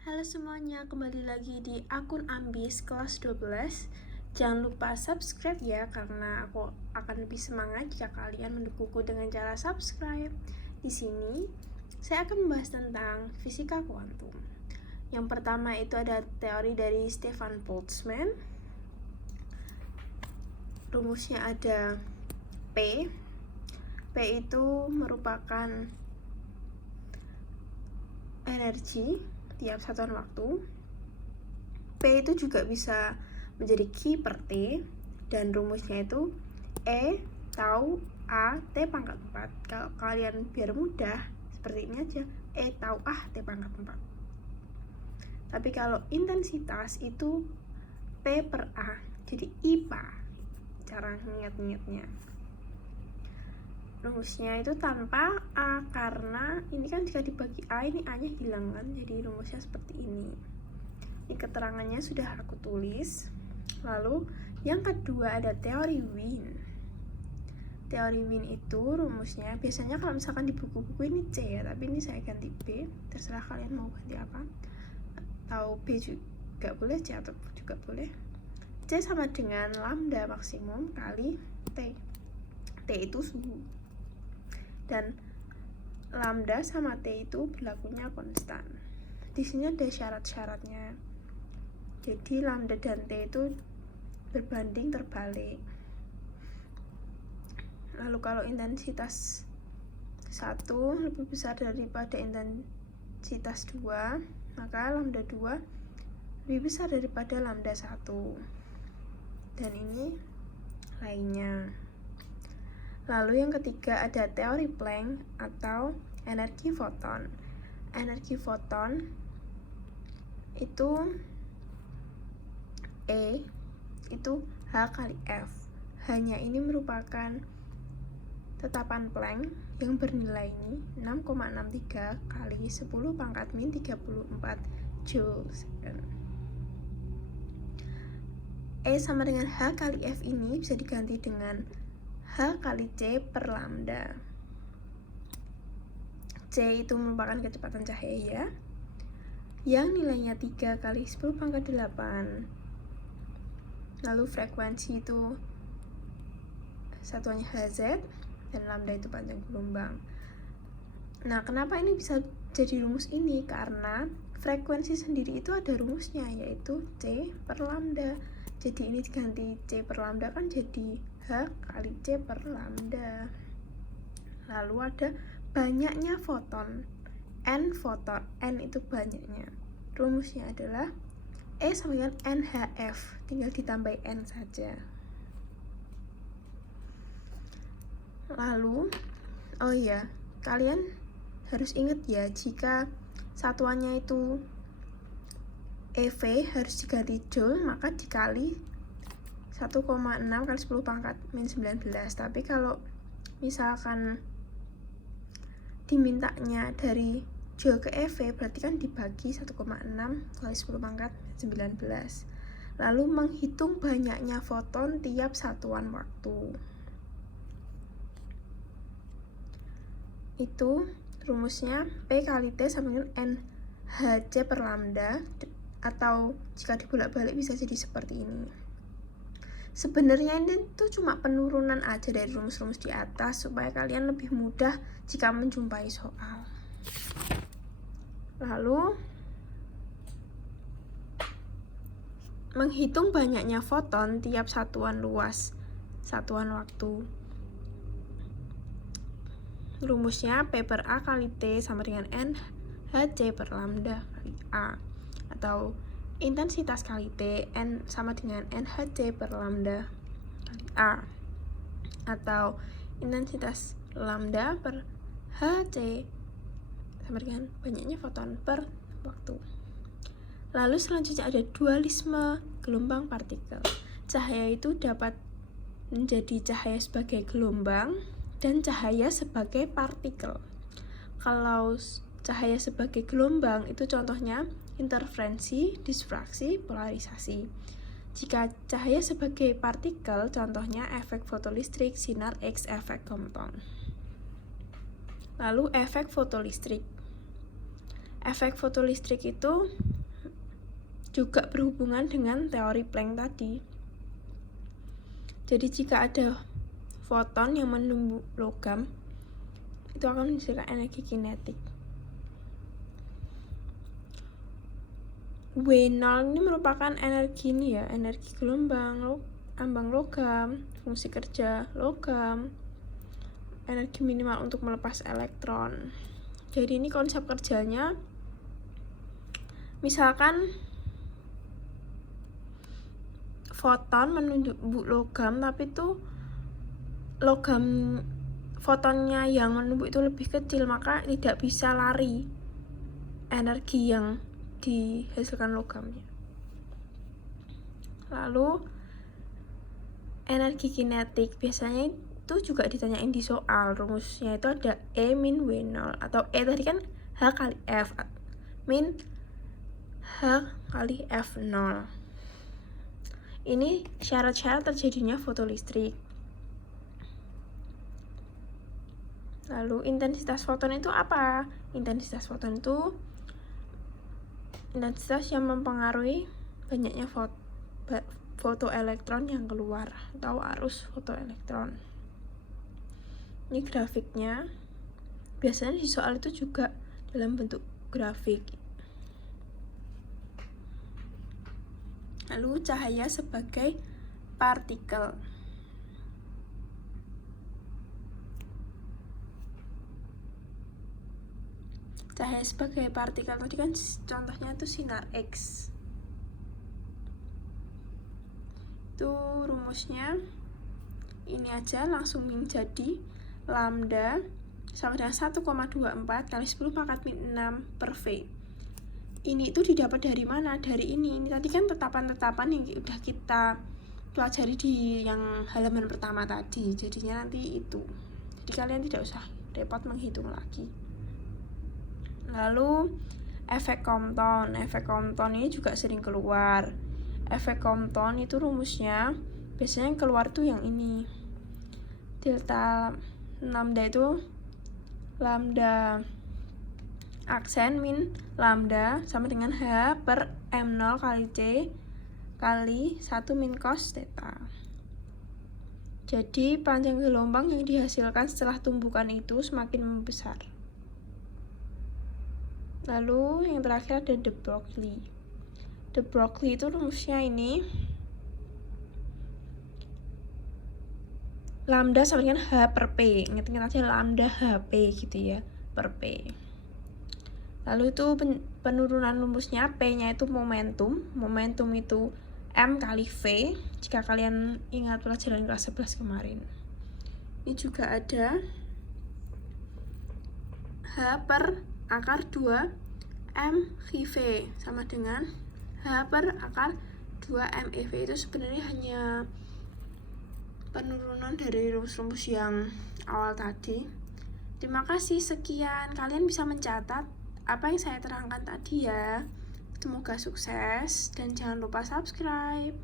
Halo semuanya, kembali lagi di akun Ambis kelas 12. Jangan lupa subscribe ya, karena aku akan lebih semangat jika kalian mendukungku dengan cara subscribe. Di sini, saya akan membahas tentang fisika kuantum. Yang pertama itu ada teori dari Stefan Boltzmann. Rumusnya ada P. P itu merupakan energi tiap satuan waktu. P itu juga bisa menjadi Q per T, dan rumusnya itu E tau A T pangkat 4. Kalau kalian biar mudah, seperti ini aja, E tau A T pangkat 4. Tapi kalau intensitas itu P per A, jadi IPA cara nginget-ngingetnya. Rumusnya itu tanpa A, karena ini kan jika dibagi A, ini A nya hilang kan, jadi rumusnya seperti ini. Ini keterangannya sudah aku tulis. Lalu yang kedua ada teori Wien. Teori Wien itu rumusnya, biasanya kalau misalkan di buku-buku ini C ya, tapi ini saya ganti B, terserah kalian mau ganti apa, atau B juga boleh, C atau juga boleh. C sama dengan lambda maksimum kali T. T itu suhu, dan lambda sama T itu berlakunya konstan. Di sini ada syarat-syaratnya. Jadi lambda dan T itu berbanding terbalik. Lalu kalau intensitas 1 lebih besar daripada intensitas 2, maka lambda 2 lebih besar daripada lambda 1. Dan ini lainnya. Lalu yang ketiga ada teori Planck atau energi foton. Energi foton itu E itu H kali F. Hanya ini merupakan tetapan Planck yang bernilai ini 6,63 kali 10 pangkat min 34 Joules. E sama dengan H kali F ini bisa diganti dengan H kali C per lambda. C itu merupakan kecepatan cahaya yang nilainya 3 kali 10 pangkat 8. Lalu frekuensi itu satuannya Hz, dan lambda itu panjang gelombang. Nah, kenapa ini bisa jadi rumus ini? Karena frekuensi sendiri itu ada rumusnya, yaitu C per lambda. Jadi ini diganti C per lambda kan jadi H kali C per lambda. Lalu ada banyaknya foton, N foton, N itu banyaknya. Rumusnya adalah E sama dengan NHF, tinggal ditambah N saja. Lalu, oh iya, kalian harus ingat ya, jika satuannya itu EV harus diganti Joule, maka dikali 1,6 kali 10 pangkat min 19. Tapi kalau misalkan dimintanya dari Joule ke EV, berarti kan dibagi 1,6 kali 10 pangkat 19. Lalu menghitung banyaknya foton tiap satuan waktu. Itu rumusnya P kali T sama dengan NHC per lambda, atau jika dibolak-balik bisa jadi seperti ini. Sebenarnya ini tuh cuma penurunan aja dari rumus-rumus di atas supaya kalian lebih mudah jika menjumpai soal. Lalu menghitung banyaknya foton tiap satuan luas satuan waktu. Rumusnya P per A kali T sama dengan NHC per lambda kali A, atau intensitas kali T, N sama dengan NHC per lambda kali A, atau intensitas lambda per HC sama dengan banyaknya foton per waktu. Lalu selanjutnya ada dualisme gelombang partikel. Cahaya itu dapat menjadi cahaya sebagai gelombang dan cahaya sebagai partikel. Kalau cahaya sebagai gelombang itu contohnya interferensi, disfraksi, polarisasi. Jika cahaya sebagai partikel, contohnya efek fotolistrik, sinar X, efek Compton. Lalu efek fotolistrik. Efek fotolistrik itu juga berhubungan dengan teori Planck tadi. Jadi jika ada foton yang menumbuk logam, itu akan menghasilkan energi kinetik. W0 ini merupakan energi energi gelombang, ambang logam, fungsi kerja logam, energi minimal untuk melepas elektron. Jadi ini konsep kerjanya, misalkan foton menumbuk logam, tapi itu logam fotonnya yang menumbuk itu lebih kecil, maka tidak bisa lari energi yang dihasilkan logamnya. Lalu energi kinetik biasanya itu juga ditanyain di soal. Rumusnya itu ada E min W0, atau E tadi kan H kali F min H kali F0. Ini syarat-syarat terjadinya fotolistrik. Lalu intensitas foton itu apa? Intensitas foton itu intensitas yang mempengaruhi banyaknya fotoelektron yang keluar, atau arus fotoelektron. Ini grafiknya. Biasanya di soal itu juga dalam bentuk grafik. Lalu cahaya sebagai partikel. Cahaya sebagai partikel tadi kan contohnya itu sinar X. Itu rumusnya ini aja, langsung menjadi lambda sama dengan 1,24 kali 10 pangkat min 6 per V. Ini itu didapat dari mana? Dari ini tadi kan tetapan-tetapan yang udah kita pelajari di yang halaman pertama tadi. Jadinya nanti itu, jadi kalian tidak usah repot menghitung lagi. Lalu efek Compton. Efek Compton ini juga sering keluar. Efek Compton itu rumusnya biasanya yang keluar tuh yang ini. Delta lambda itu lambda aksen min lambda sama dengan H per M0 kali C kali 1 min cos theta. Jadi panjang gelombang yang dihasilkan setelah tumbukan itu semakin membesar. Lalu yang terakhir ada de Broglie. De Broglie itu rumusnya ini lambda sama dengan H per P. Ingat-ingat aja lambda HP gitu ya, per P. Lalu itu penurunan rumusnya, P-nya itu momentum. Momentum itu M kali V, jika kalian ingat pelajaran kelas 11 kemarin. Ini juga ada H per akar 2 M V sama dengan H per akar 2 MEV. Itu sebenarnya hanya penurunan dari rumus-rumus yang awal tadi. Terima kasih, sekian. Kalian bisa mencatat apa yang saya terangkan tadi ya. Semoga sukses dan jangan lupa subscribe.